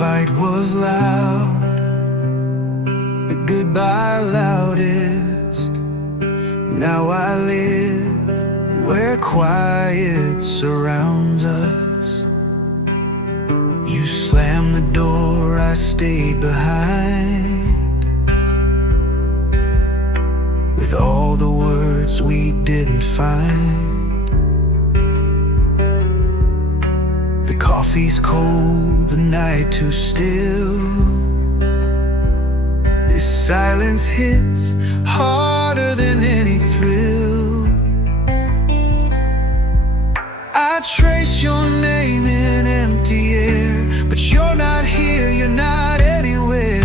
fight was loud, the goodbye loudest. Now I live where quiet surrounds us. You slammed the door, I stayed behind, with all the words we didn't find. The coffee's cold, the night too still. This silence hits harder than any thrill. I trace your name in empty air, but you're not here, you're not anywhere.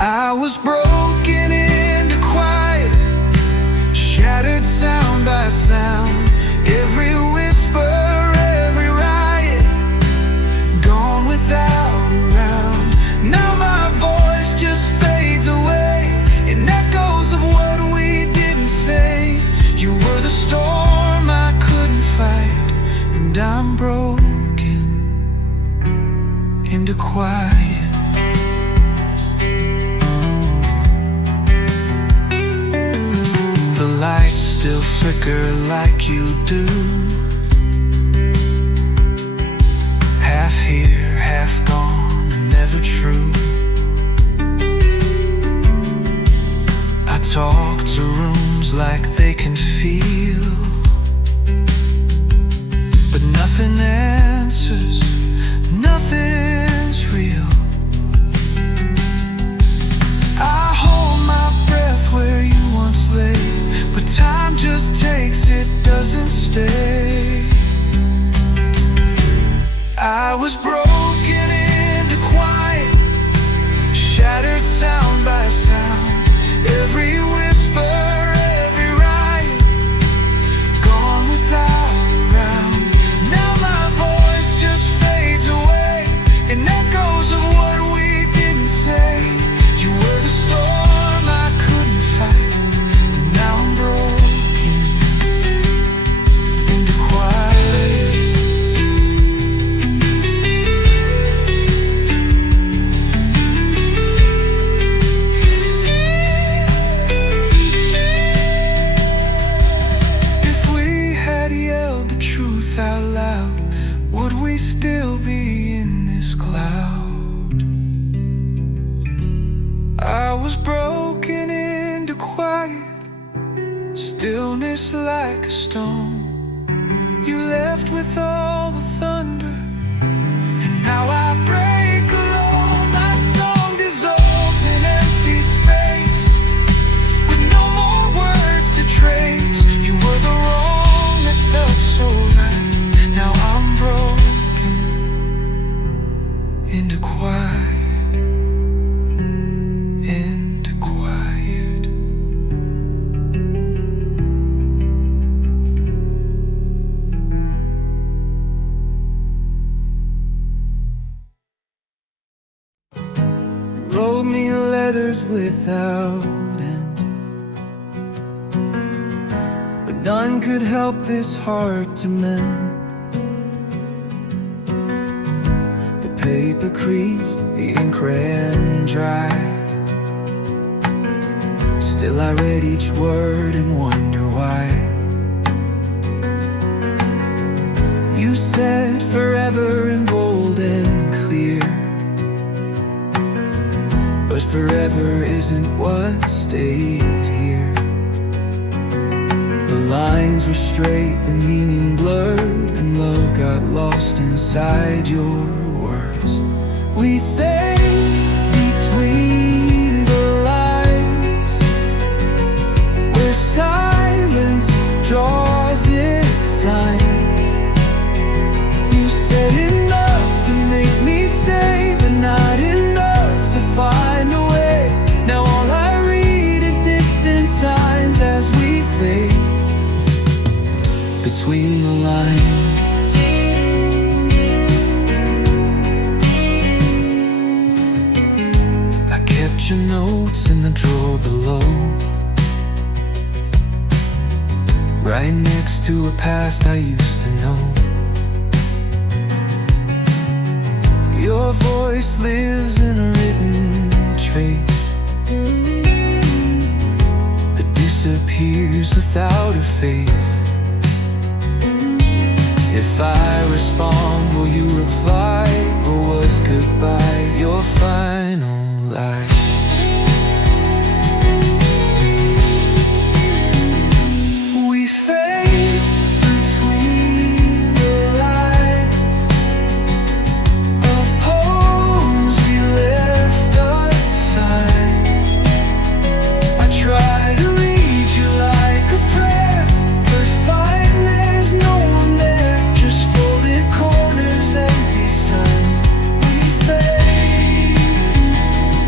I was broken into quiet, shattered sound by sound. Every whisper, every riot, gone without a round. Now my voice just fades away in echoes of what we didn't say. You were the storm I couldn't fight, and I'm broken into quiet. The lights still flicker like you do, half here, half gone, and never true. I talk to rooms like they can feel, but nothing answers, nothing's real. I hold my breath where you once lay, but time just takes, it doesn't stay. I was broken into quiet, shattered sound by sound. Every whisper, every riot, gone without a round. Now my voice just fades away in echoes of what we didn't say. You were the storm I couldn't fight, and now I'm broken into quiet. If we had yelled the truth out loud, would we still be in this cloud? I was broken into quiet, stillness like a stone. You left with all the thunder, and now I break alone. My song dissolves in empty space, with no more words to trace. You were the wrong that felt so right. Now I'm broken into quiet, into quiet. Wrote me letters without end, but none could help this heart to mend. The paper creased, the ink ran dry. Still I read each word and wonder why. You said forever in bold and clear, but forever isn't what stayed here. The lines were straight, the meaning blurred, and love got lost inside your words. We fade between the lines, where silence draws its signs. You said enough to make me stay, but not enough to find a way. Now all I read is distant signs as we fade between the lines. I kept your notes in the drawer below, right next to a past I used to know. Your voice lives in a written trace that disappears without a face. If I respond, will you reply? Or was goodbye your final lie? We fade between the lines of poems we left unsigned. I try to read you like a prayer, but find there's no one there, just folded corners, empty signs. We fade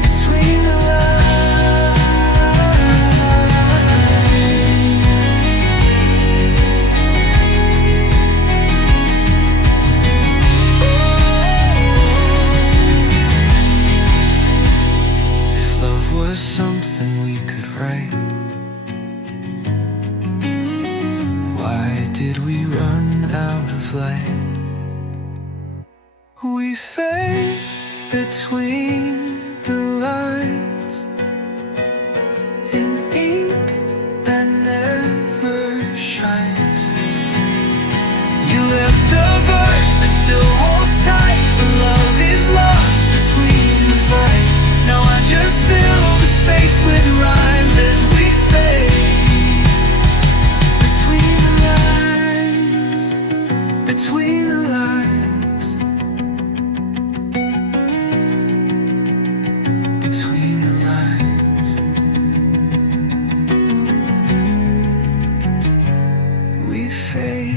between the was something we could write. Why did we run out of light? We fade between the lines in ink that never shines. You left a verse that still holds tight, but love is lost between the fight. Now I just fill the space with rhymes as we fade between the lines, between the lines, between the lines. We fade.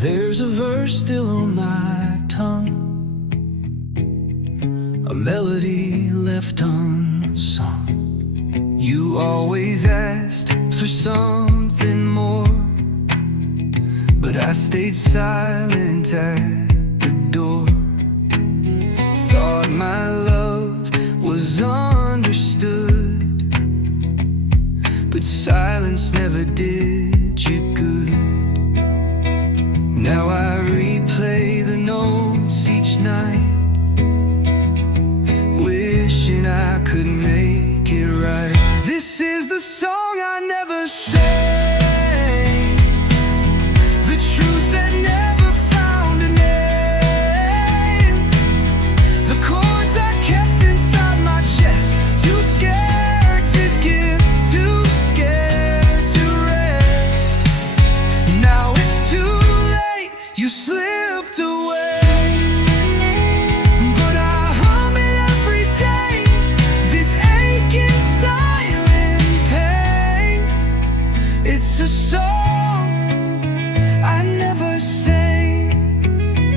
There's a verse still on my tongue, a melody left unsung. You always asked for something more, but I stayed silent at the door. Thought my love was understood, but silence never did you good. Now I replay the notes each night, wishing I could make it right. This is the song I never sang, the truth that never found a name, the chords I kept inside my chest, too scared to give, too scared to rest. Now it's too late, you slipped away, but I hum it every day, this aching silent pain. It's a song I never sang.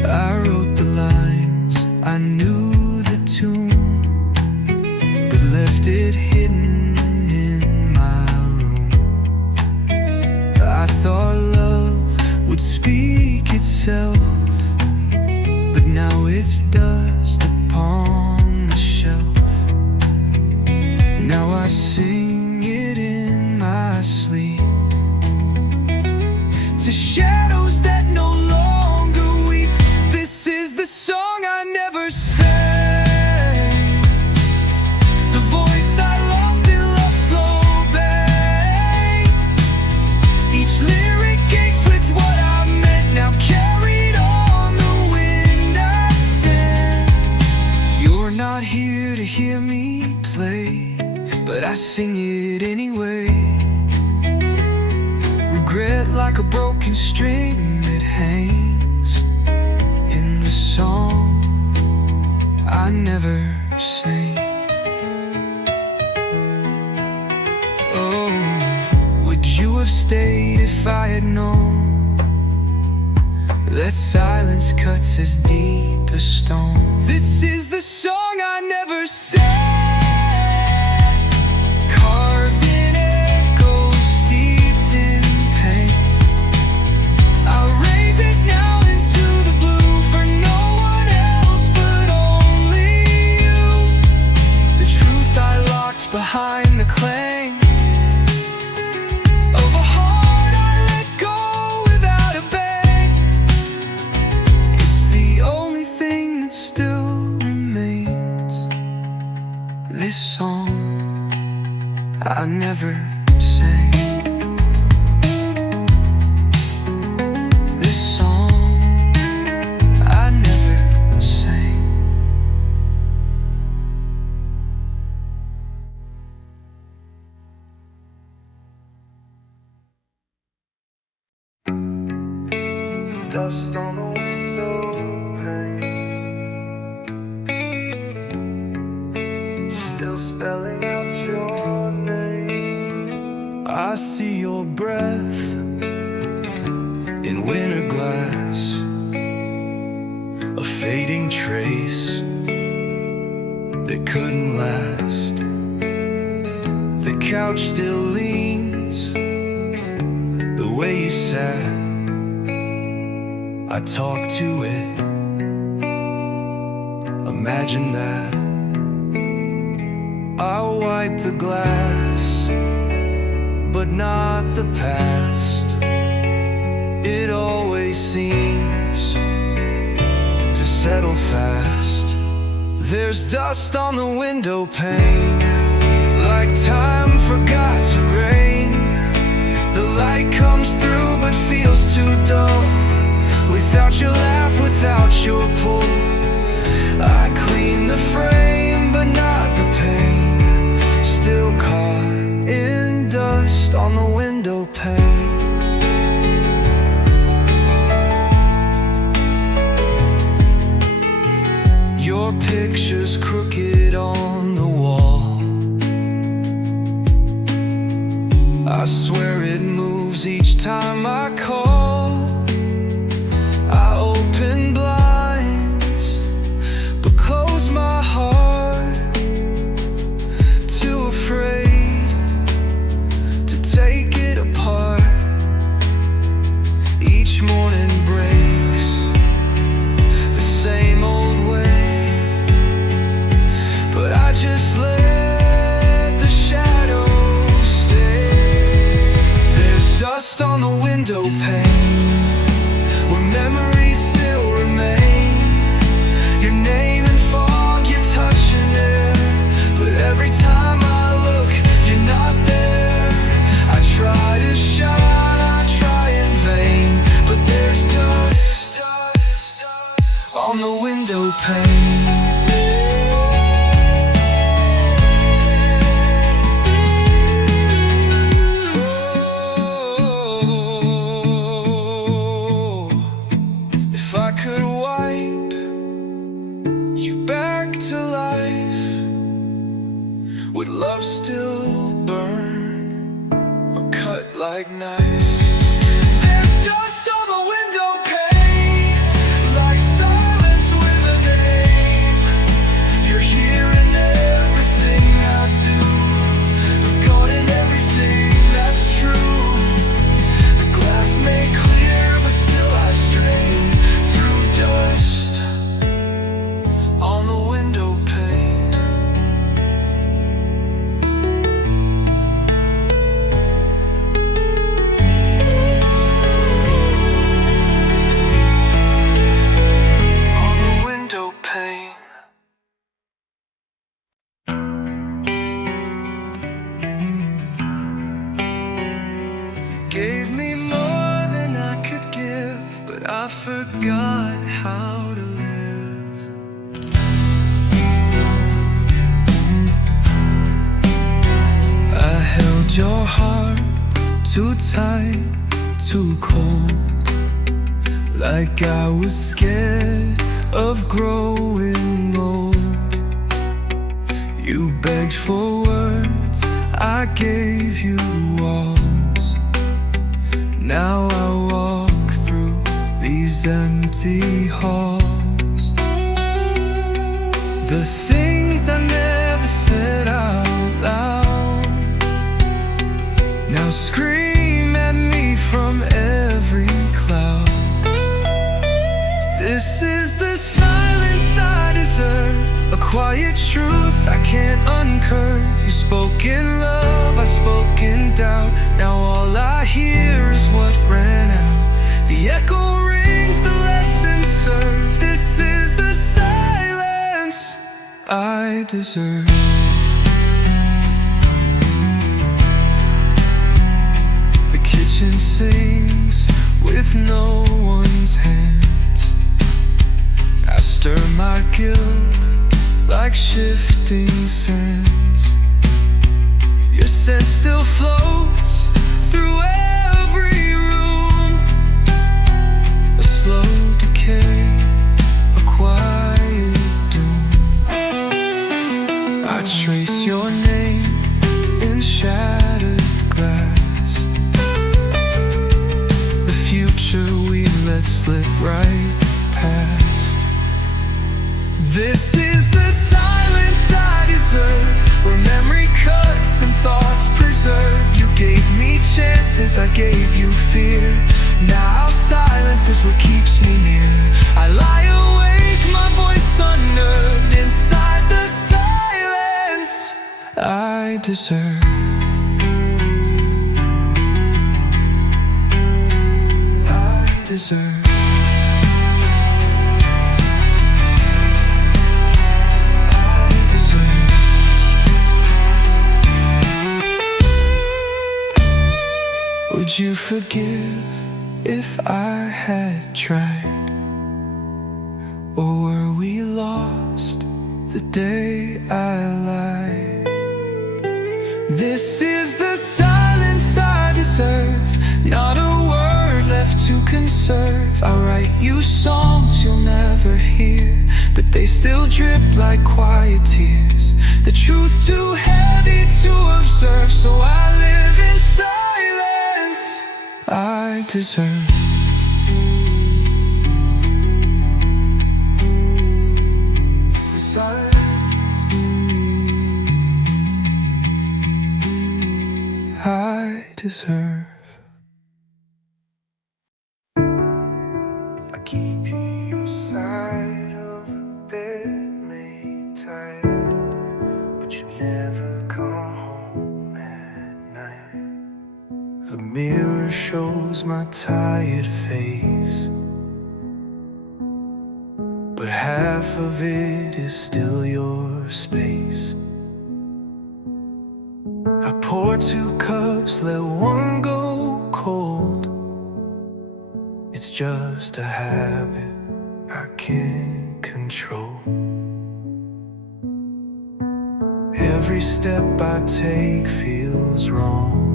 I wrote the lines, I knew the tune, but left it hidden in my room. I thought love would speak itself, but now it's dust upon the shelf. Now I sing it in my sleep to shadows that no longer weep. This is the song I never sang, the voice I lost in love's slow bang. Each lyric aches with what I meant, now carried on the wind I sent. You're not here to hear me play, but I sing it anyway. Regret like a broken string that hangs in the song I never sang. Oh, would you have stayed if I had known that silence cuts as deep as stone? This is the song I never sang, carved in echoes, steeped in pain. I'll raise it now into the blue for no one else but only you. The truth I lost never sang this song. I never sang. Dust on the window pane, still spelling out your name. I see your breath in winter glass, a fading trace that couldn't last. The couch still leans the way you sat. I talk to it, imagine that. I'll wipe the glass, but not the past. It always seems to settle fast. There's dust on the window pane, like time forgot to rain. The light comes through but feels too dull, without your laugh, without your pull. I clean the frame, but not the pain, still caught in dust on the window pane. Your picture's crooked on the wall. I swear it moves each time I call. I open blinds, but close my heart, too afraid to take it apart. Each morning breaks the same old way, but I just let the shadows stay. There's dust on the window pane, where memories still remain. Your name in fog, your touch in air, but every time I look, you're not there. I try to shine, I try in vain, but there's dust on the window pane. If I could wipe you back to life, would love still burn or cut like knife? There's dust on the window pane, like silence with a name. You're here in everything I do, but gone in everything that's true. The glass may clear, but still I stray through dust on the window pane. On the window pane. You gave me more than I could give, but I forgot how to live. I held your heart too tight, too cold, like I was scared of growing old. You begged for words, I gave you walls. Now I walk through these empty halls. The things I never said out loud now scream at me from every cloud. This is the silence I deserve, a quiet truth I can't uncurve. You spoke in love, I spoke in doubt. Now all I hear is what ran out. The echo rings, the lesson served. This is the silence I deserve. ocean sings with no one's hands. I stir my guilt like shifting sands. Your scent still floats through every room, a slow decay, a quiet doom. I trace your name in shattered glass, the future we let slip right past. This is the silence I deserve, where memory cuts and thoughts preserve. You gave me chances, I gave you fear. Now silence is what keeps me near. I lie awake, my voice unnerved, inside the silence I deserve. I deserve. Would you forgive if I had tried? Or were we lost the day I lied? This is the silence I deserve, not a word left to conserve. I write you songs you'll never hear, but they still drip like quiet tears. The truth too heavy to observe, so I live in silence I deserve. The silence I deserve. I keep your side of the bed made tight, but you never come home at night. The mirror shows my tired face, but half of it is still your space. I pour 2 cups, let one go cold. It's just a habit I can't control. Every step I take feels wrong,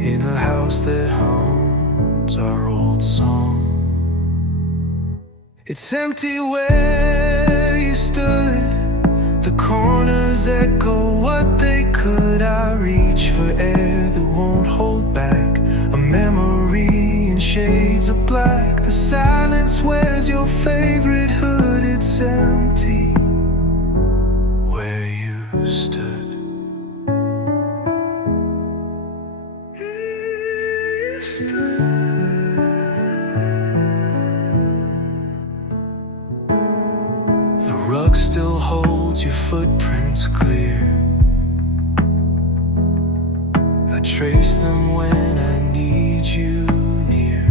in a house that hums our old song. It's empty where you stood, the corners echo what they could. I reach for air that won't hold back, a memory in shades of black. The silence wears your favorite hood, it's empty where you stood. The rug still holds your footprints clear. I trace them when I need you near.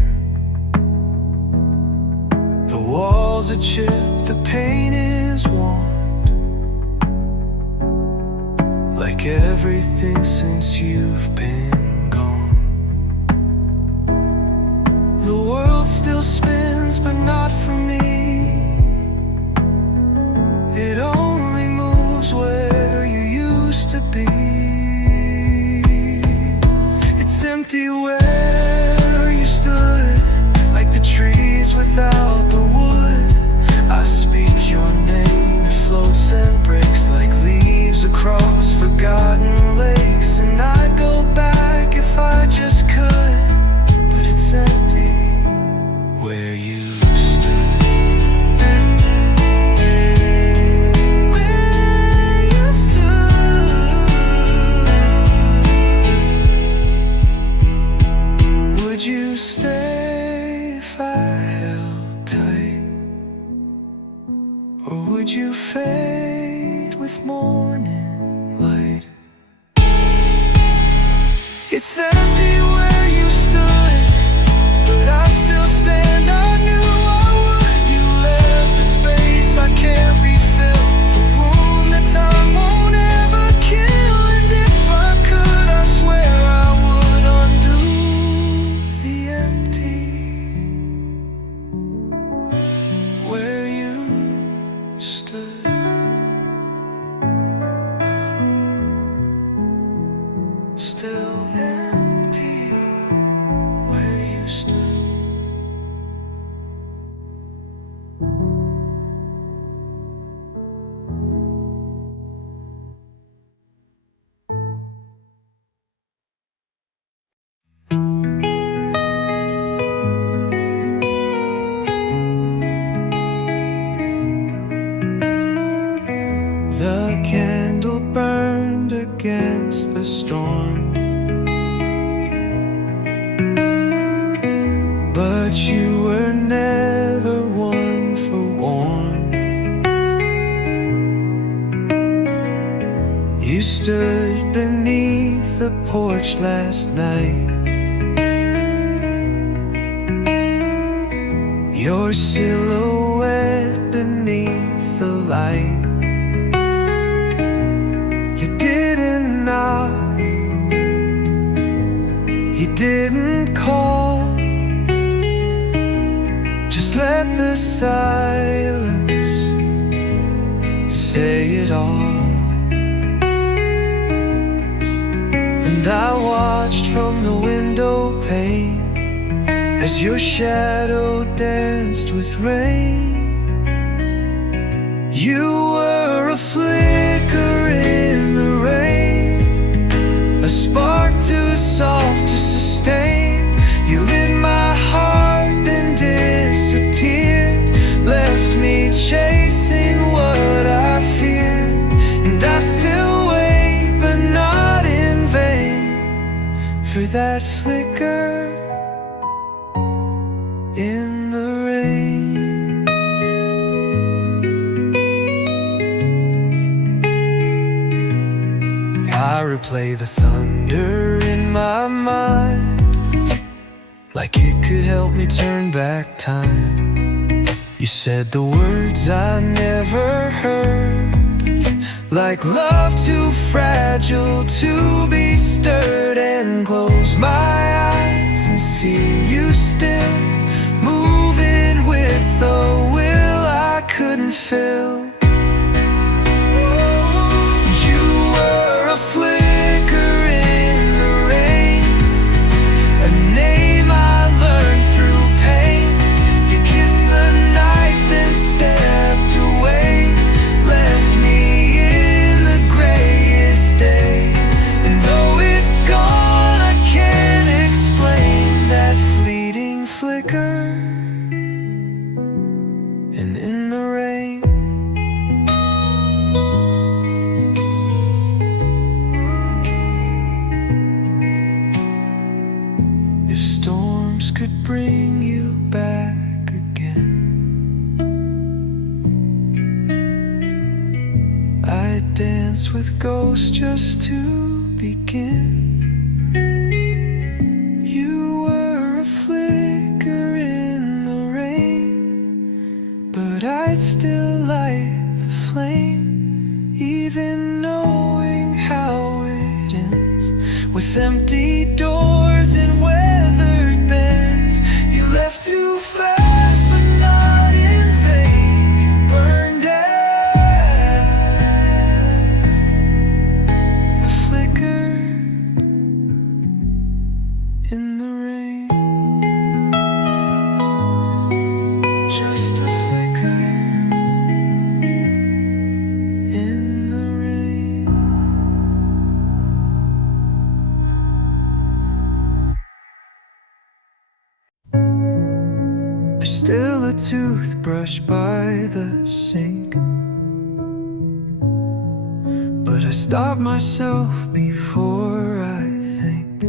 The walls are chipped, the paint is worn, like everything since you've been gone. The world still spins, but not for me. It only moves where you used to be. It's empty where you stood, like the trees without the wood. I speak your name, it floats and breaks like leaves across forgotten lakes. And I'd go back if I just could, but it's empty where you but you were never one for warm. You stood beneath the porch last night, your silhouette beneath the light. You didn't knock, you didn't call, just let the silence say it all. And I watched from the window pane as your shadow danced with rain. You were a flicker in the rain, a spark too soft to sustain. You lit my heart, then disappeared, left me chasing what I feared. And I still wait, but not in vain, for that flicker in the rain. I replay the thunder in my mind, like it could help me turn back time. You said the words I never heard, like love too fragile to be stirred. And close my eyes and see you still, moving with a will I couldn't fill. You were a flicker in the rain, a name I learned through pain. You kissed the night, then stepped away, left me in the grayest day. And though it's gone, I can't explain that fleeting flicker. And in the rain, if storms could bring you back again, I'd dance with ghosts just to begin. You were a flicker in the rain, but I'd still light the flame, even knowing how it ends, with empty doors and weathered bends. You left too fast, but not in vain. You burned as a flicker in the rain. Just a flicker in the rain. There's still a toothbrush by the sink, but I stop myself before I think.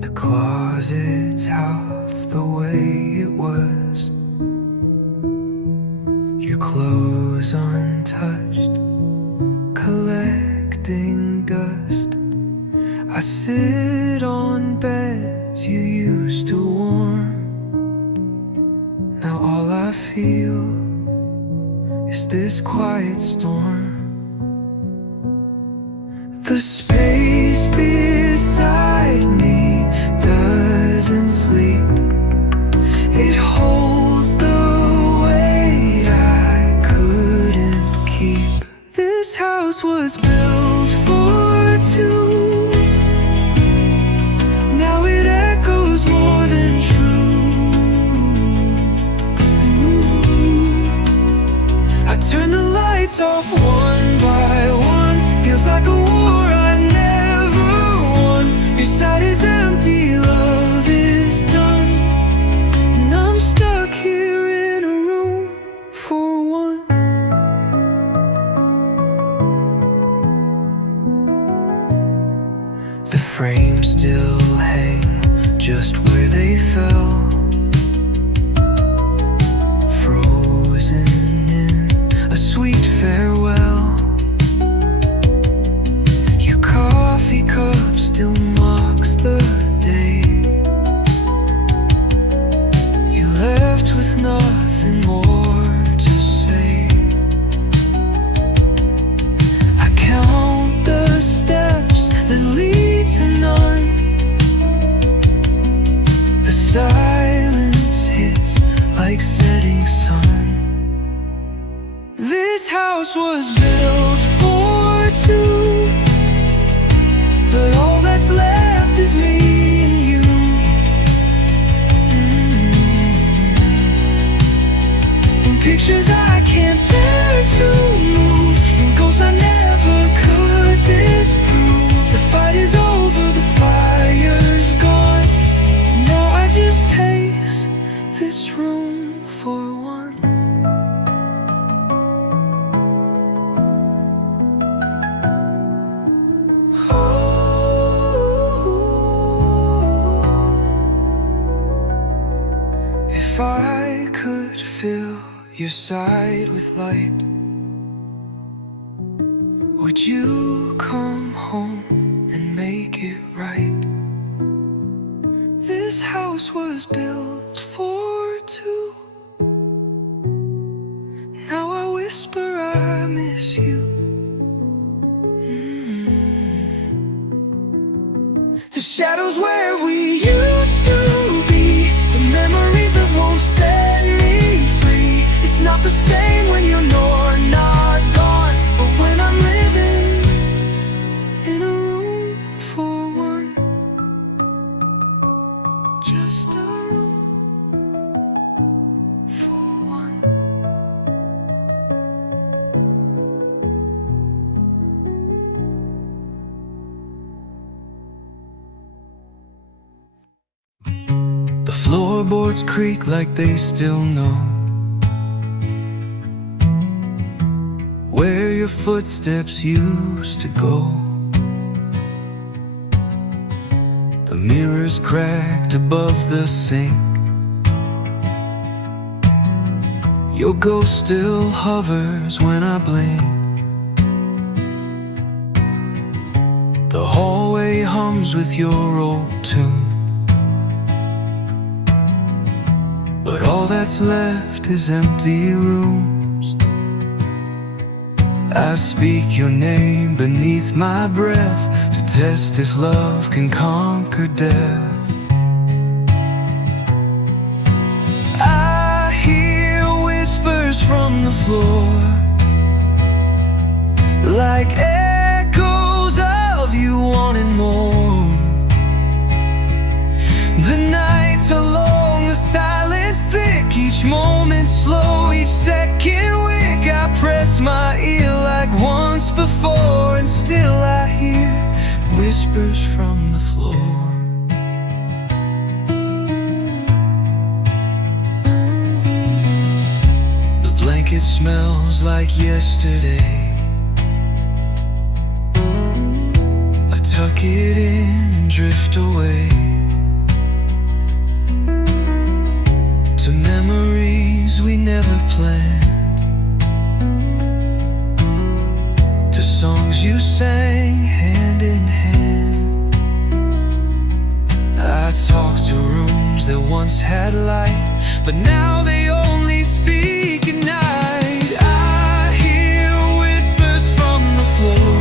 The closet's half the way it was, your clothes untouched, collecting dust. I sit on beds you used to warm. Now all I feel is this quiet storm. The space beside me doesn't sleep. It holds the weight I couldn't keep. This house was built for two. Now it echoes more than true. I turn the lights off one by one. Feels like a war I never won. Your side is empty, love is done, and I'm stuck here in a room for one. The frames still hang just where they fell. house was built for two, but all that's left is me and you. In pictures I can't bear to move, in ghosts I never could disprove. The fight is over, the fire's gone. Now I just pace this room for one. If I could fill your side with light, would you come home and make it right? This house was built for two. Now I whisper I miss you. To shadows where we used to be, to memories that won't set me free. It's not the same when you're not gone, but when I'm living in a room for one. Just a room for one. The floorboards creak like they still know where your footsteps used to go. The mirror's cracked above the sink. Your ghost still hovers when I blink. The hallway hums with your old tune, but all that's left is empty rooms. I speak your name beneath my breath to test if love can conquer death. I hear whispers from the floor, like echoes of you wanting more. The nights are long, the silence thick, each moment slow, each second wick. I press my ear like once before, and still I hear whispers from the floor. The blanket smells like yesterday. I tuck it in and drift away to memories we never planned, to songs you sang hand in hand. I talk to rooms that once had light, but now they only speak at night. I hear whispers from the floor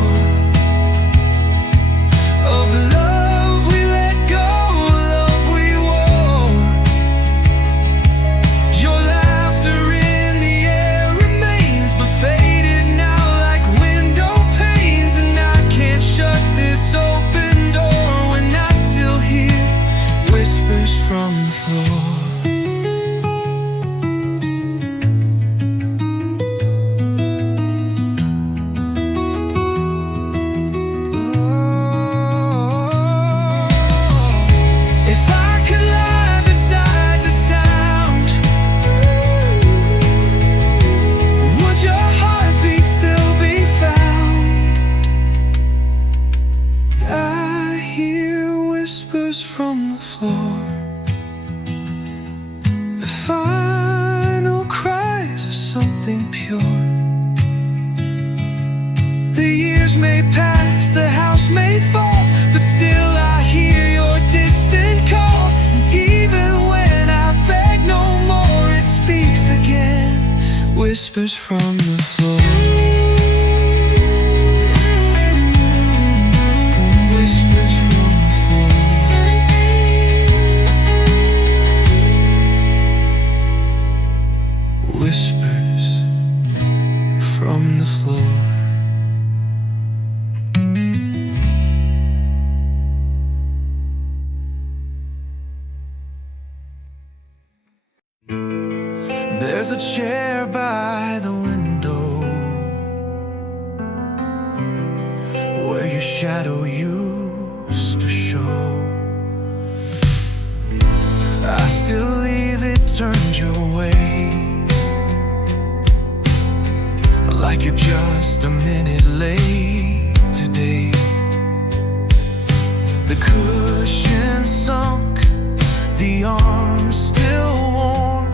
of love we let go, love we wore. Your laughter in the air remains, but faded now like window panes. And I can't shut this open door when I still hear whispers from the floor. If I could lie beside the sound, would your heartbeat still be found? I hear whispers from the floor, the final cries of something pure. The years may pass, the house may fall, but still I hear your distant call. And even when I beg no more, it speaks again, whispers from the floor. Whispers from the floor. Whispers from the floor. There's a chair by the window where your shadow used to show. I still leave it turned your way, like you're just a minute late today. The cushion sunk, the arm still warm.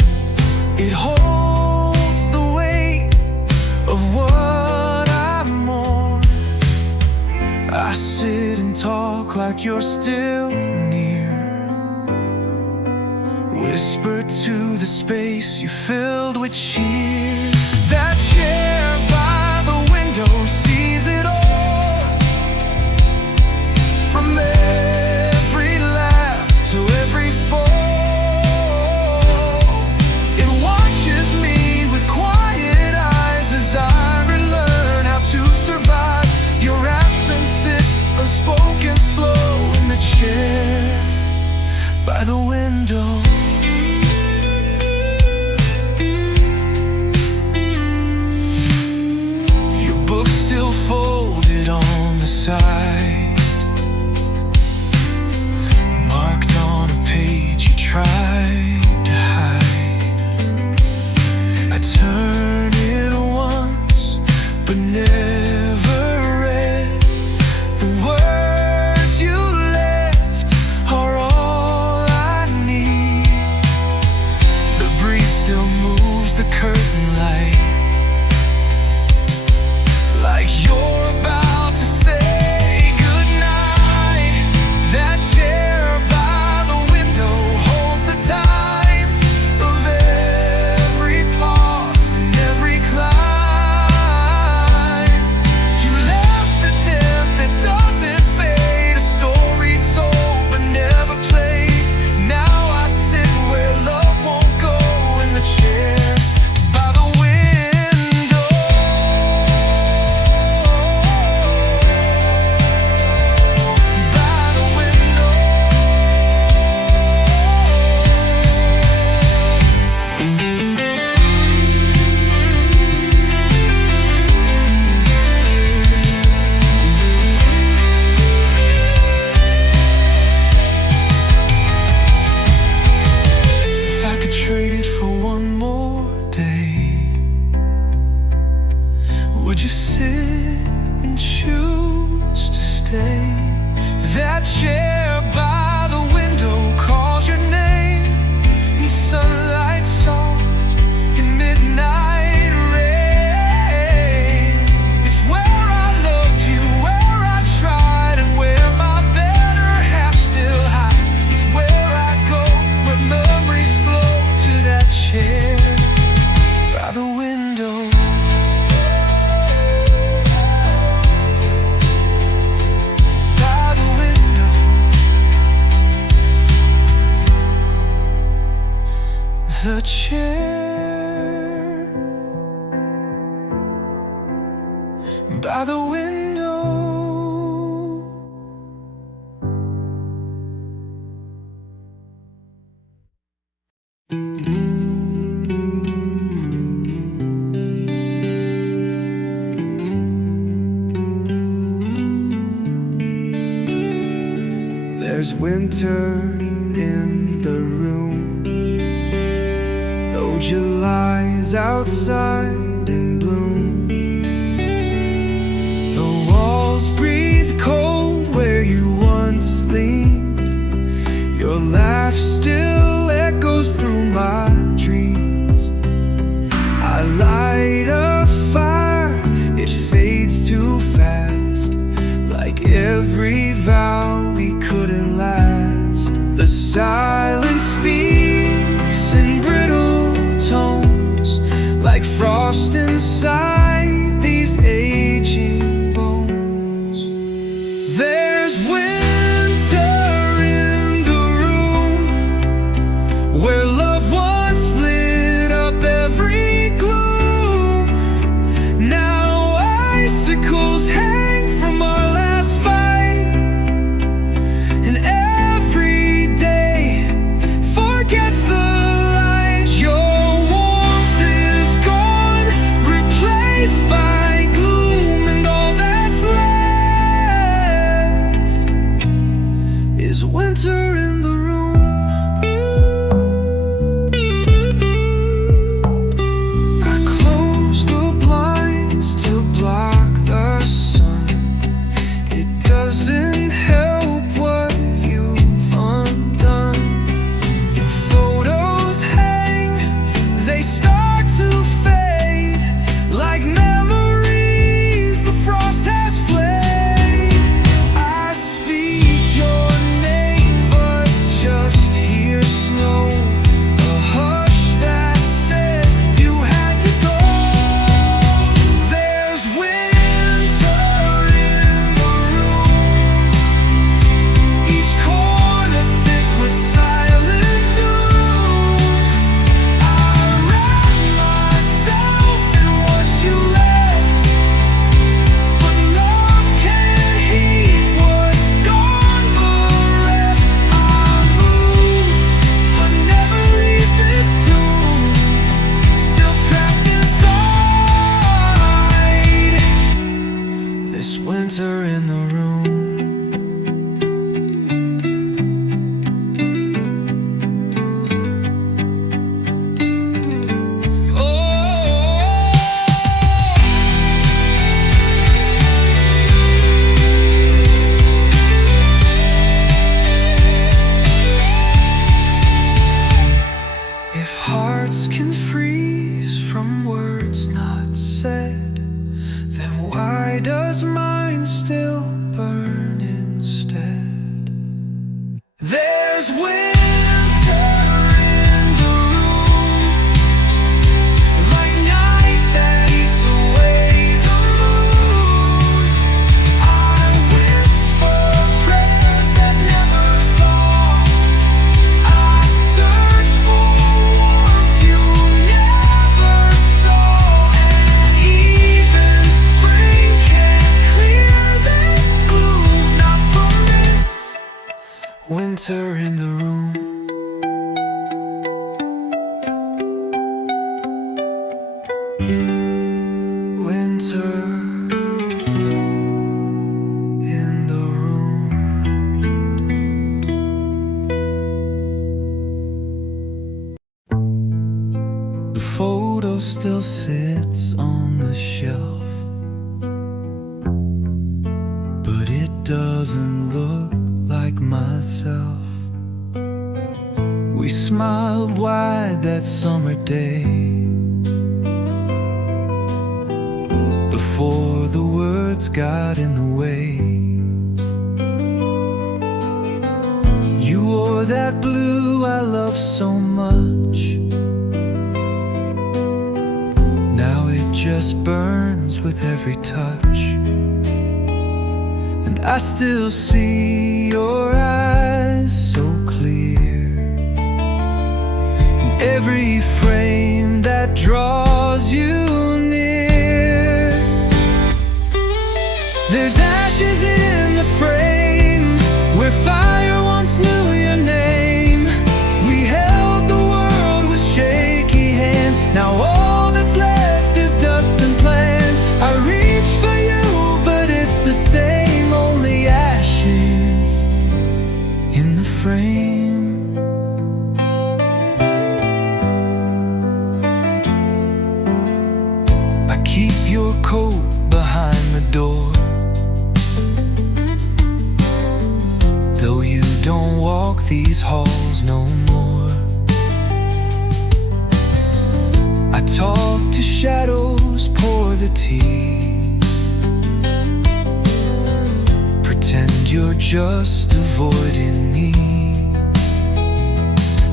It holds the weight of what I mourn. I sit and talk like you're still near, whisper to the space you filled with cheer. That chair by the window sees it all, from every laugh to every fall. It watches me with quiet eyes as I relearn how to survive. Your absence sits unspoken, slow in the chair by the window. Still folded on the side, marked on a page you tried to hide. I turn it once, but never read. The words you left are all I need. The breeze still moves the curtain light, like you're about to say goodnight. That chair by the window holds the time of every pause and every climb. You left a dent that doesn't fade, a story told but never played. Now I sit where love won't go, in the chair by the window. Trade it for one more day, would you sit and choose to stay? That chair by the window calls your name in sunlight soft, in midnight rain. It's where I loved you, where I tried, and where my better half still hides. It's where I go, where memories flow, that chair by the window. By the window. The chair by the window. There's winter in the room, though July's outside in bloom. The walls breathe cold where you once leaned. Your laugh still echoes through my dreams. I light a fire, it fades too fast, like every vow we couldn't last. The silence speaks in brittle tones, like frost inside these aging bones. There's winter in the room where love once lit up every gloom. Now icicles hang from our last fight, and every day forgets the light. Your warm hearts can freeze from words not said, then why does mine still burn instead? There's winter in the room, like night that eats away the moon. I whisper prayers that never thaw. I search for warmth you never saw. And even spring can't clear this gloom, not from this winter in the room. Winter in the room. The photo still sits on the shelf, but it doesn't look like myself. We smiled wide that summer day, before the words got in the way. You wore that blue I love so much. Now it just burns with every touch. And I still see your eyes so clear in every frame that draws you near. There's ashes in the frame where fire once knew your name. We held the world with shaky hands. Now all that's left is dust and plans. I reach for you, but it's the same, only ashes in the frame. I keep your coat behind the door, though you don't walk these halls no more. I talk to shadows, pour the tea, pretend you're just avoiding me.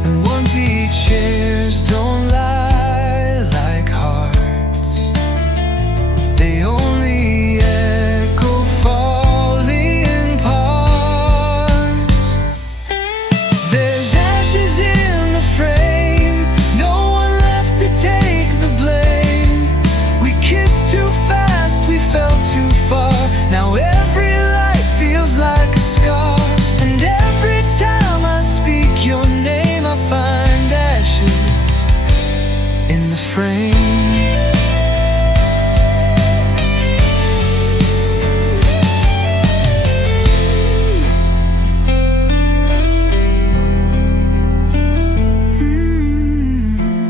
And empty chairs don't lie like hearts, they only echo falling parts. There's ashes in the frame, no one left to take the blame. We kissed too fast, we fell too far. Now every life feels like a scar, and every time I speak your name I find ashes in the frame.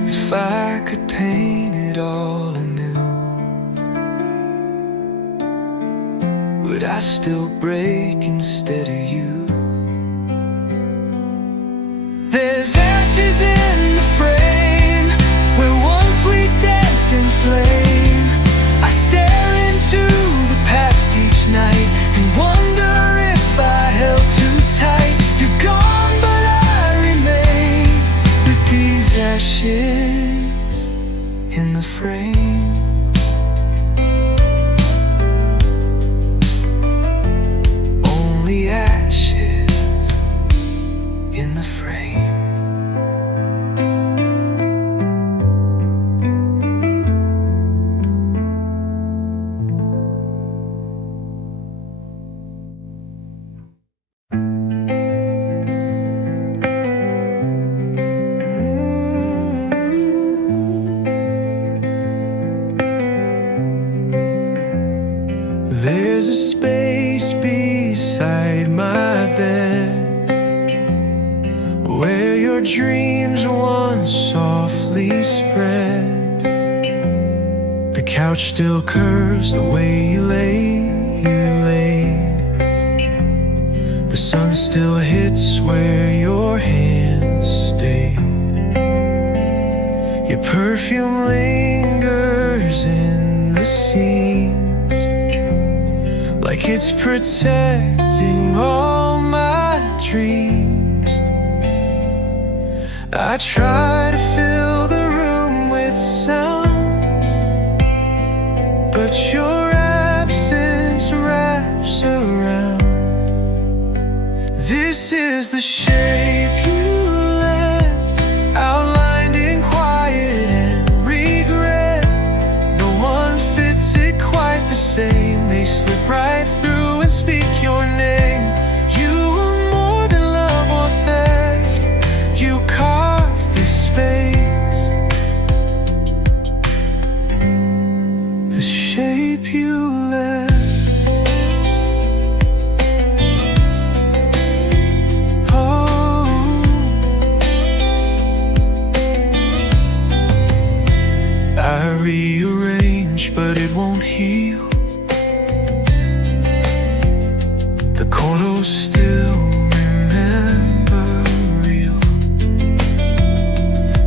If I could paint it all anew, would I still break instead of you? There's ashes in the frame where once we danced in flame. I stare into the past each night and wonder if I held too tight. You're gone, but I remain with these ashes in the frame. Only ashes in the frame. There's a space beside my bed where your dreams once softly spread. The couch still curves the way you lay. The sun still hits where your hands stayed. Your perfume lingers in the seams, like it's protecting all my dreams. I try to fill the room with sound, but your absence wraps around. This is the shape you left, outlined in quiet and regret. No one fits it quite the same. They slip right through and speak your name. You were more than love or theft. You carved this space. The shape you left. I rearrange, but it won't heal. The corners still remember real.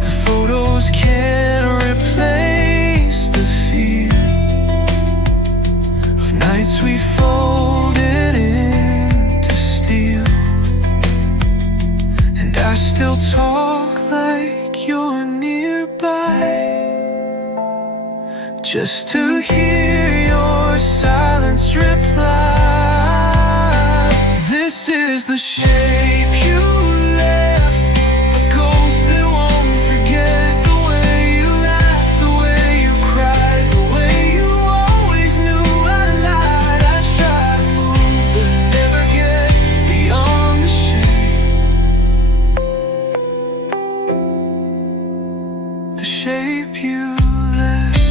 The photos can't replace the feel of nights we folded into steel. And I still talk like you're nearby, just to hear your silence reply. This is the shape you left, a ghost that won't forget. The way you laughed, the way you cried, the way you always knew I lied. I try to move but never get beyond the shape. The shape you left.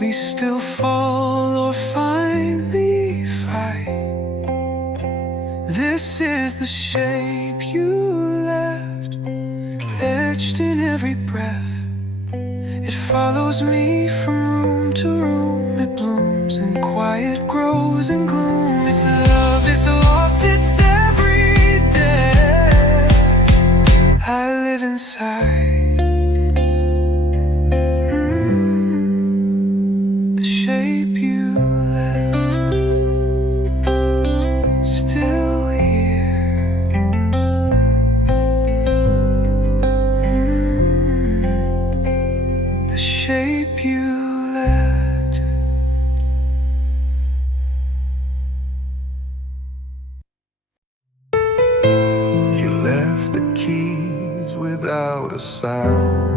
We still fall or finally fight. This is the shape you left, etched in every breath. It follows me from room to room. It blooms in quiet, grows in gloom. It's love, it's loss, it's every day. I live inside shape you left, still here. The shape you left. You left the keys without a sound,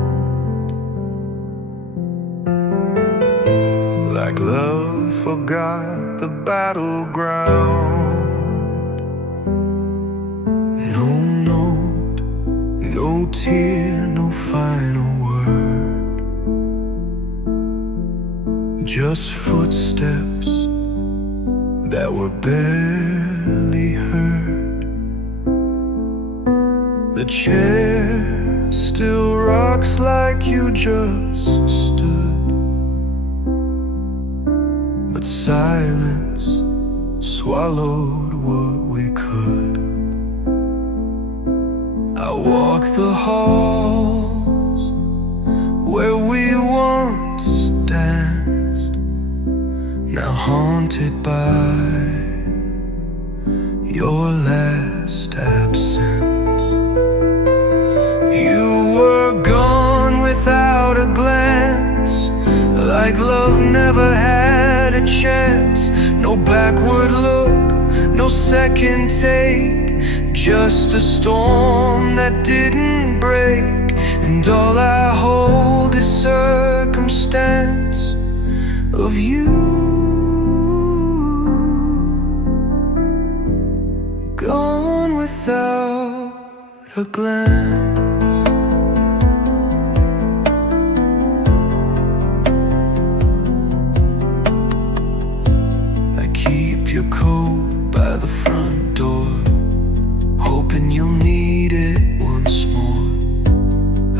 like love forgot the battleground. No note, no tear, no final word, just footsteps that were barely heard. The chair still rocks like you just stood, but silence swallowed what we could. I walk the halls where we once danced, now haunted by your last absence. You were gone without a glance, like love never had a chance. No backward look, no second take, just a storm that didn't break. And all I hold is circumstance of you, gone without a glance. I keep your coat by the front door, hoping you'll need it once more.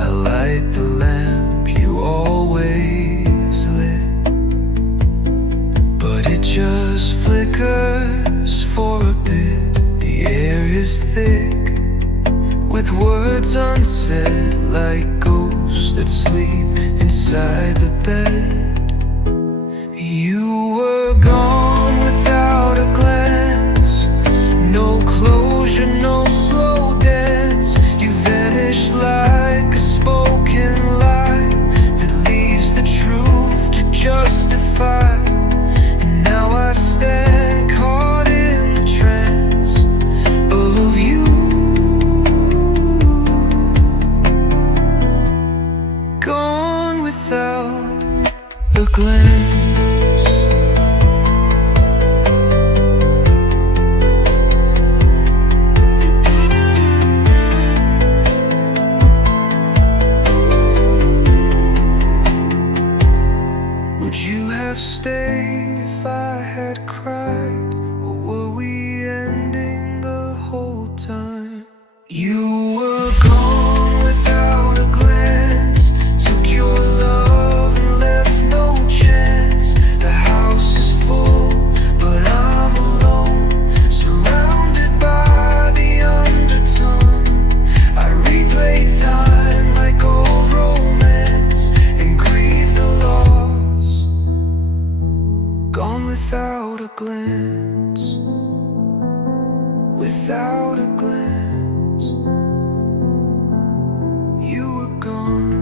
I light the lamp you always lit, but it just flickers for a bit. The air is thick with words unsaid, like ghosts that sleep inside the bed. You were gone without a glance, no closure, no slow dance. You vanished like a spoken lie that leaves the truth to justify. And now I stand caught in the trance of you, gone without a glance. Would you have stayed if I had cried, or were we ending the whole time? You were gone without a glance, took your love and left no chance. The house is full, but I'm alone, surrounded by the undertone. I replay time like old romance and grieve the loss. Gone without a glance, without a glance. You were gone.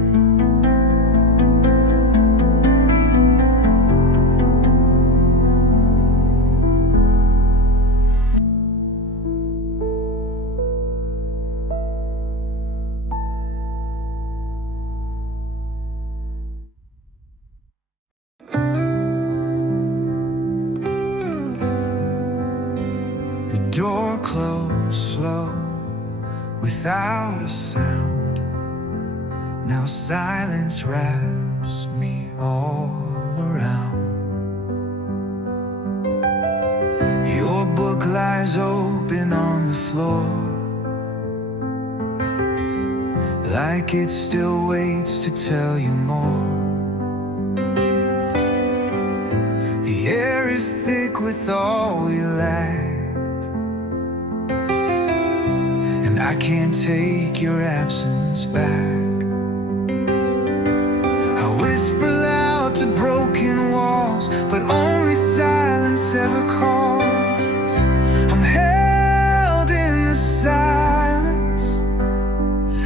The door closed slow, without a sound. Now silence wraps me all around. Your book lies open on the floor, like it still waits to tell you more. The air is thick with all we lacked, and I can't take your absence back. I whisper loud to broken walls, but only silence ever calls. I'm held in the silence,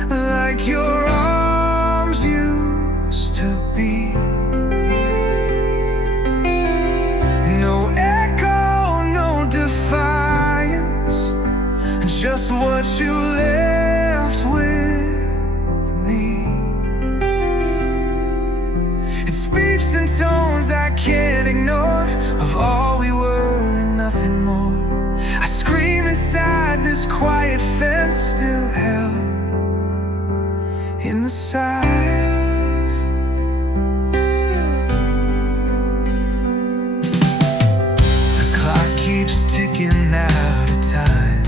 like your arms used to be. No echo, no defiance, just what you left with me. It speaks in tones I can't ignore, of all we were and nothing more. I scream inside this quiet fence, still held in the silence. The clock keeps ticking out of time,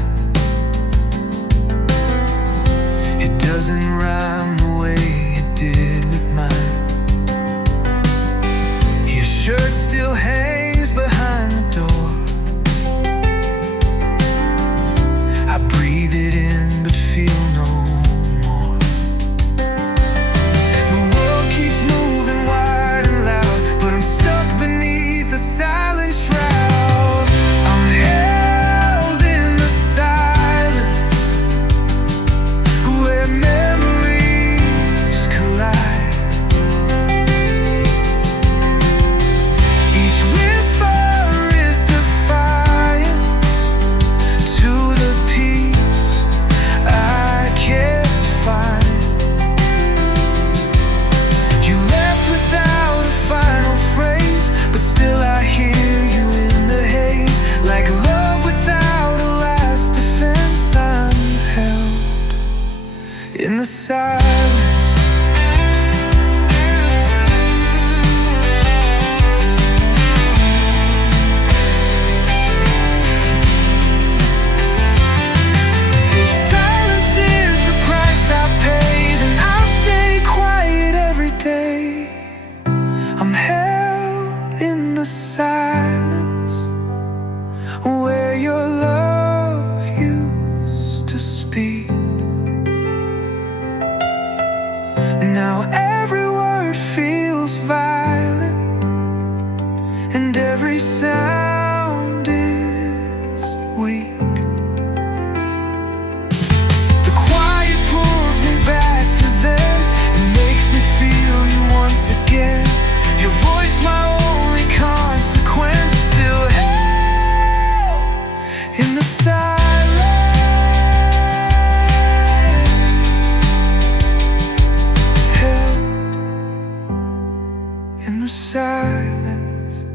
weak. The quiet pulls me back to then. It makes me feel you once again. Your voice, my only consequence, still held in the silence. Held in the silence.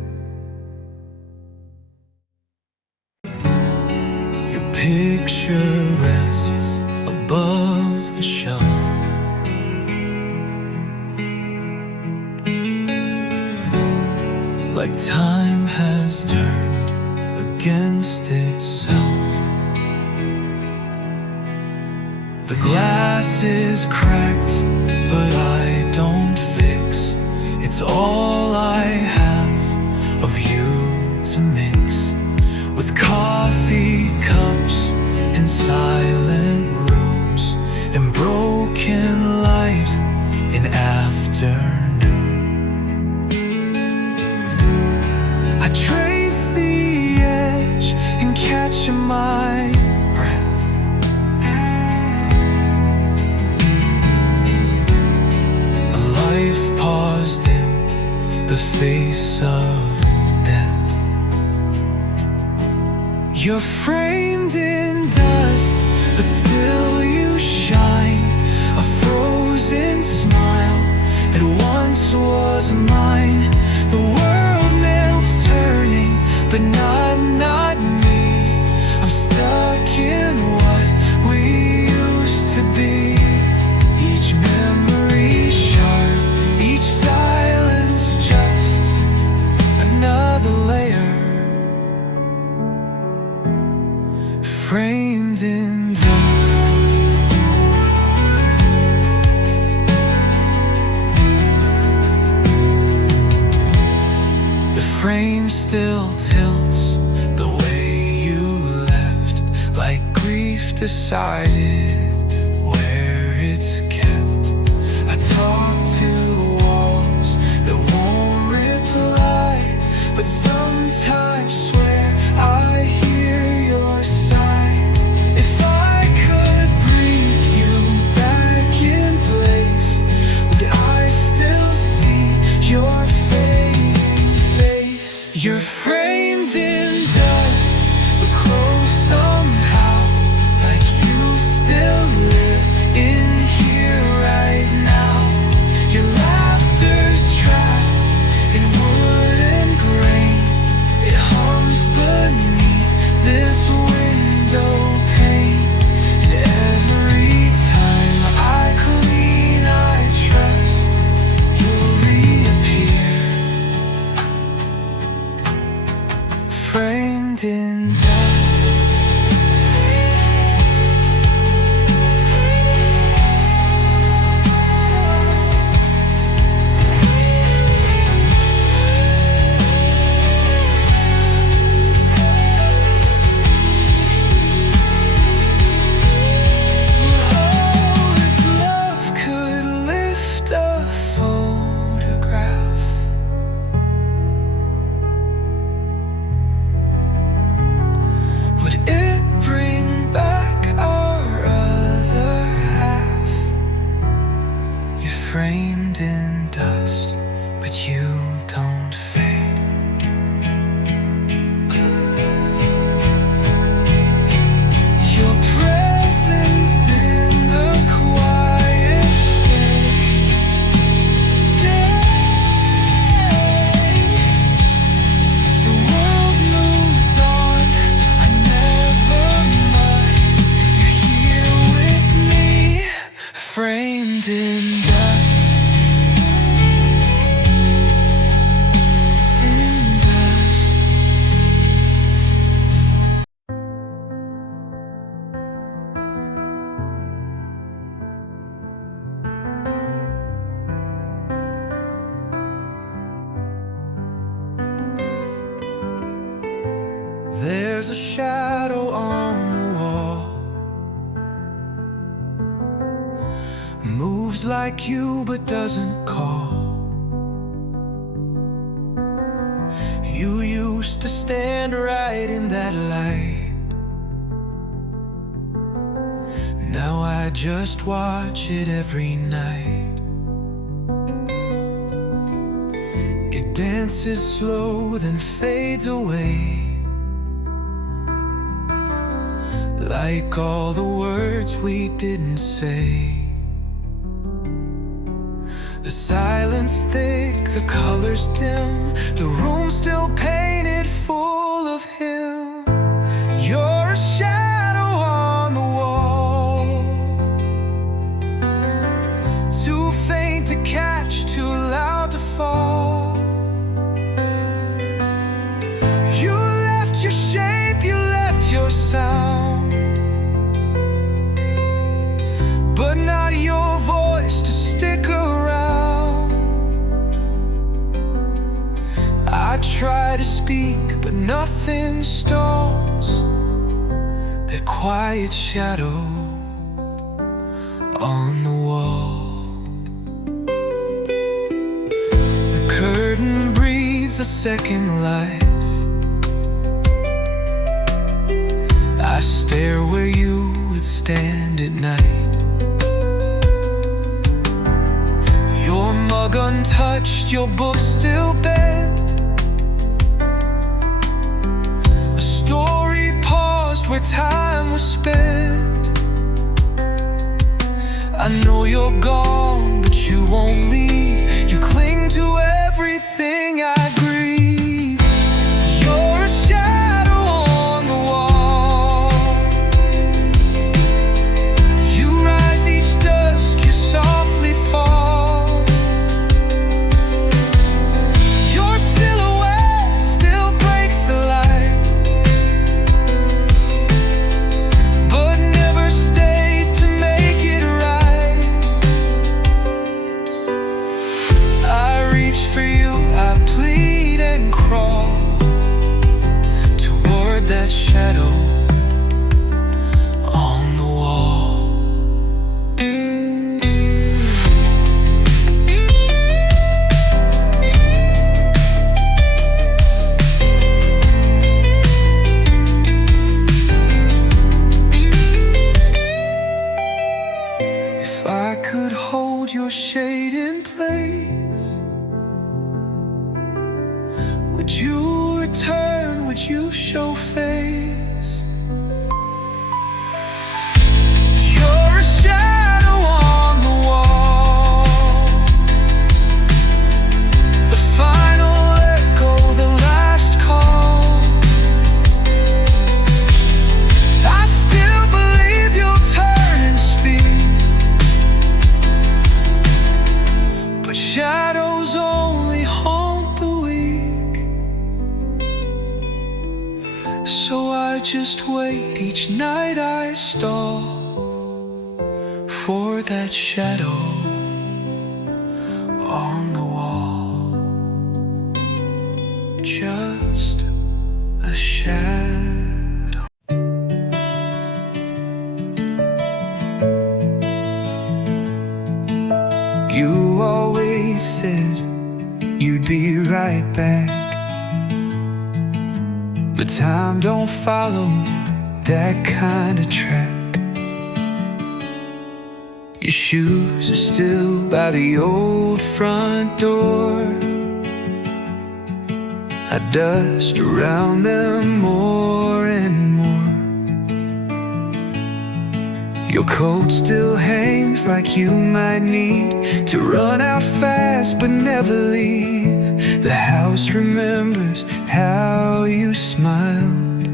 Your picture rests above the shelf. Like time has turned against itself. The glass is cracked, but I don't fix. It's all I have of you to mix with coffee cups and silent rooms and broken light in afternoon. I trace the edge and catch my breath. A life paused in the face of death. You're framed in dust, but still you shine. A frozen smile that once was mine. The world melts turning, but not me. I'm stuck in what we used to be. Each memory sharp, each silence just another layer, framed in dust. The frame still tilts the way you left, like grief decided where it's kept. I talk to walls that won't reply, but sometimes swear I hear your sigh. If I could breathe you back in place, would I still see your fading face? You're framed in dust, but close somehow, like you still live in here right now. Your laughter's trapped in wood and grain. It hums beneath this window pane. And every time I clean, I trust you'll reappear, framed in dust. Oh, if love could lift a photograph, would it bring back our other half? You're framed in dust, but you don't fade. Your presence in the quiet stay. The world moved on, I never must. You're here with me, framed in dust. In dust. There's a shadow on the wall, moves like you but doesn't call. You used to stand right in that light, just watch it every night. It dances slow, then fades away, like all the words we didn't say. The silence thick, the colors dim, the room still painted full of him. You're a shadow on the wall, too faint to catch, too loud to fall. You left your shape, you left your sound, but not your voice to stick around. I try to speak, but nothing stalls. That quiet shadow on the wall. The curtain breathes a second life. I stare where you would stand at night. Your mug untouched, your book still bent. A story paused where time was spent. I know you're gone, but you won't leave. You cling to everything I grieve. You're a shadow on the wall. You rise each dusk, you softly fall. Your silhouette still breaks the light, but never stays to make it right. I reach for you, I plead and crawl toward that shadow on the wall. If I could hold your shade in place, would you return? Would you show face? You're a shadow on the wall, the final echo, the last call. I still believe you'll turn and speak, but shadows only haunt the weak. So I just wait, each night I stall for that shadow on the wall. Just a shadow. You always said you'd be right back, but time don't follow that kind of track. Your shoes are still by the old front door. I dust around them more and more. Your coat still hangs like you might need to run out fast but never leave. The house remembers how you smiled.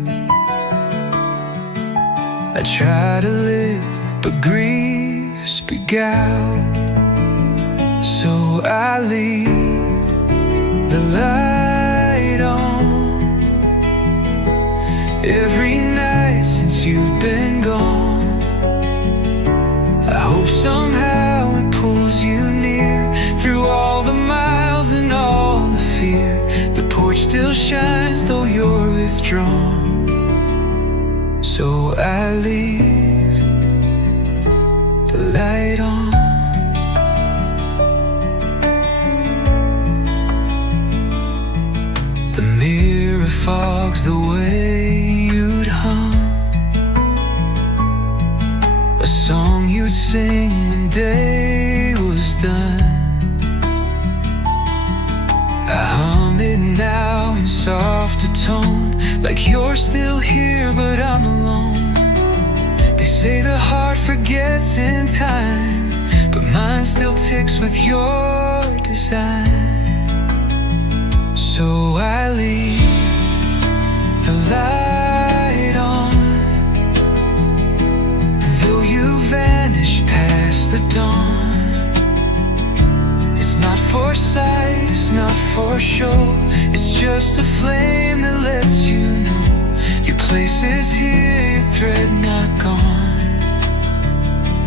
I try to live, but grief's beguiled. So I leave the light on every night since you've been gone. I hope somehow it pulls you near through all the miles and all the fear. The porch still shines though you're withdrawn. So I leave the light on. The mirror fogs the way you'd hum a song you'd minutes in time, but mine still ticks with your design. So I leave the light on, though you vanish past the dawn. It's not for sight, it's not for show, it's just a flame that lets you know your place is here, your thread not gone.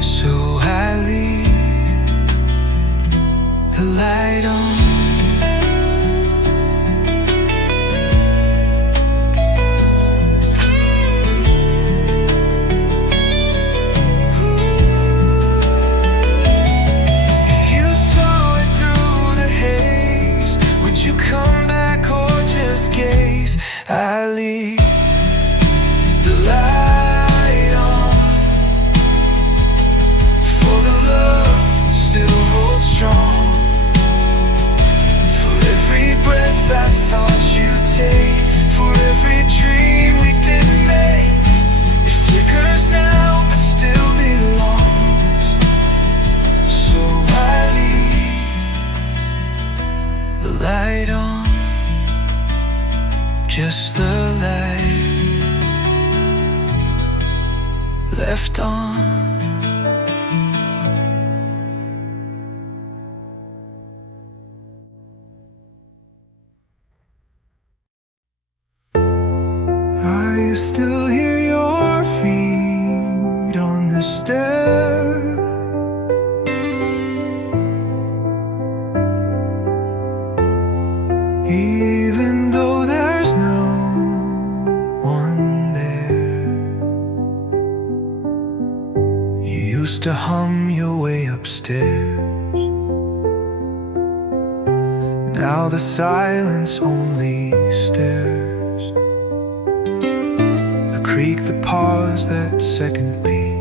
So I leave the light on. I leave the light on for the love that still holds strong. For every breath I thought you'd take, for every dream we didn't make. It flickers now but still belongs. So I leave the light on, just the light left on. I still hear your feet on the stair. Even though there's no one there, you used to hum your way upstairs. Now the silence only stares. The creak, the pause, that second beat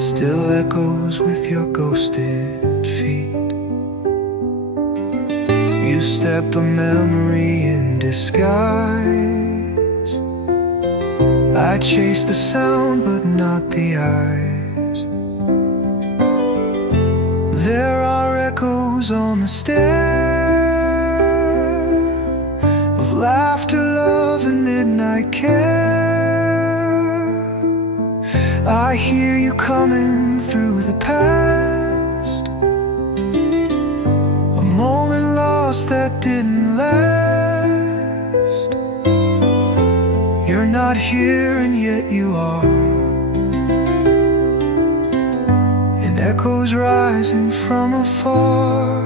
still echoes with your ghosted feet. You step a memory in disguise. I chase the sound but not the eyes. There are echoes on the stair of laughter, love, and midnight care. I hear you coming through the past, a moment lost that didn't last. You're not here and yet you are, and echoes rising from afar.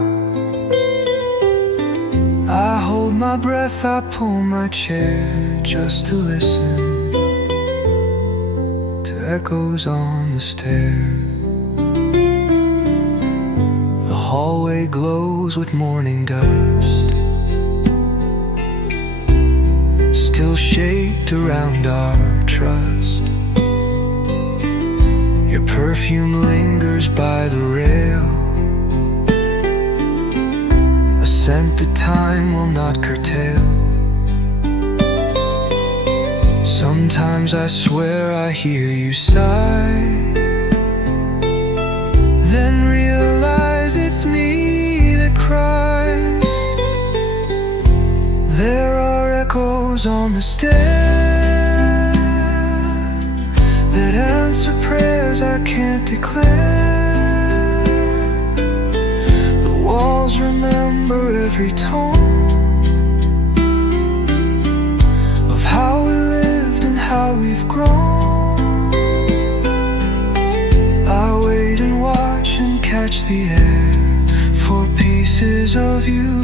I hold my breath, I pull my chair just to listen to echoes on the stair. The hallway glows with morning dust, still shaped around our trust. Your perfume lingers by the rail, a scent that time will not curtail. Sometimes I swear I hear you sigh, then realize it's me that cries. There are echoes on the stair that answer prayers I can't declare. The walls remember every tone of how we lived and how we've grown. I wait and watch and catch the air for pieces of you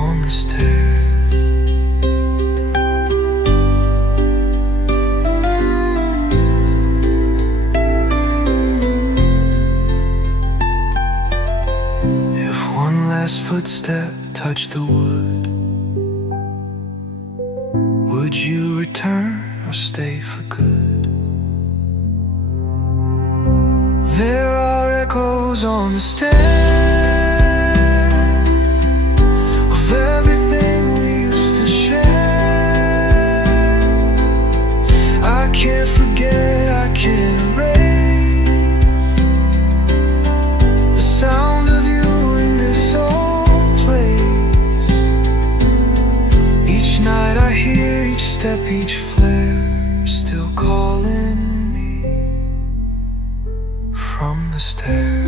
on the stair. Footstep touch the wood, would you return or stay for good? There are echoes on the stair of everything we used to share. I can't step, each flare still calling me from the stair.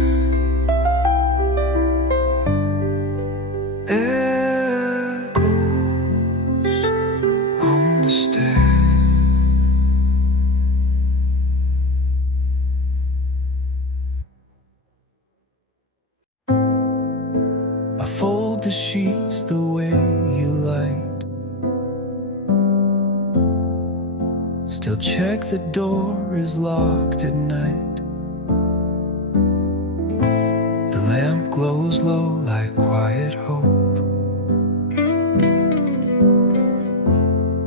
Echoes on the stair. I fold the sheets the way you liked. Still check the door is locked at night. The lamp glows low like quiet hope.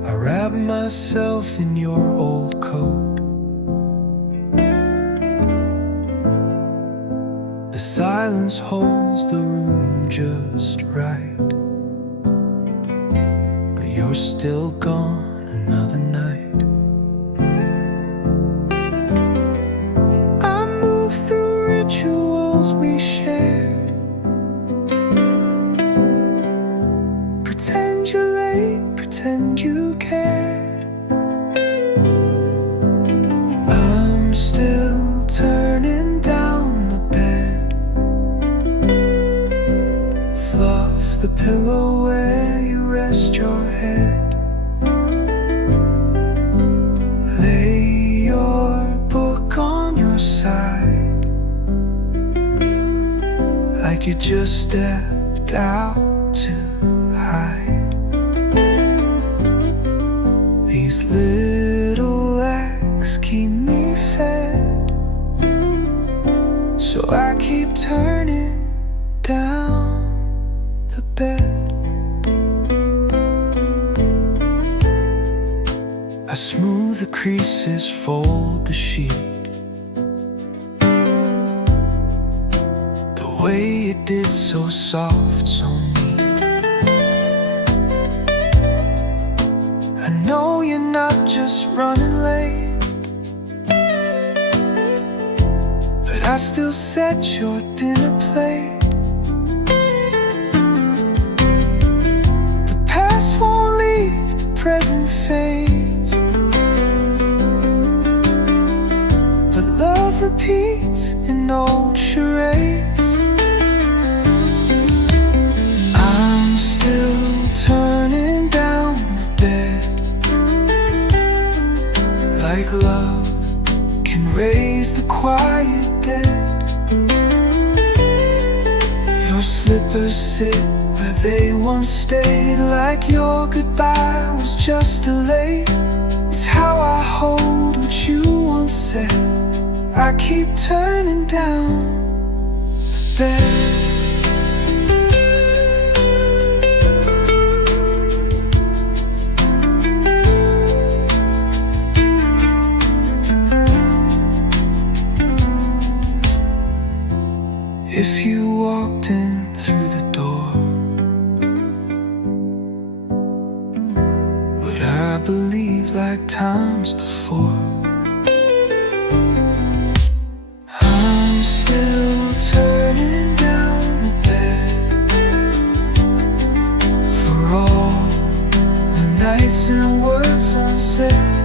I wrap myself in your old coat. The silence holds the room just right, but you're still gone another night. I move through rituals we shared. Pretend you're late, pretend you cared. I'm still turning down the bed. Fluff the pillow where you rest your head. Lay your book on your side, like you just stepped out to hide. These little acts keep me fed, so I keep turning down the bed. I smooth the creases, fold the sheet the way it did, so soft, so neat. I know you're not just running late, but I still set your dinner plate. The past won't leave, the present fades, but love repeats in old charades. I'm still turning down the bed, like love can raise the quiet dead. Your slippers sit where they once stayed, like your goodbye was just delayed. It's how I hold what you once said. I keep turning down the bed. If you walked in through the door, would I believe like times before? I'm still turning down the bed for all the nights and words unsaid.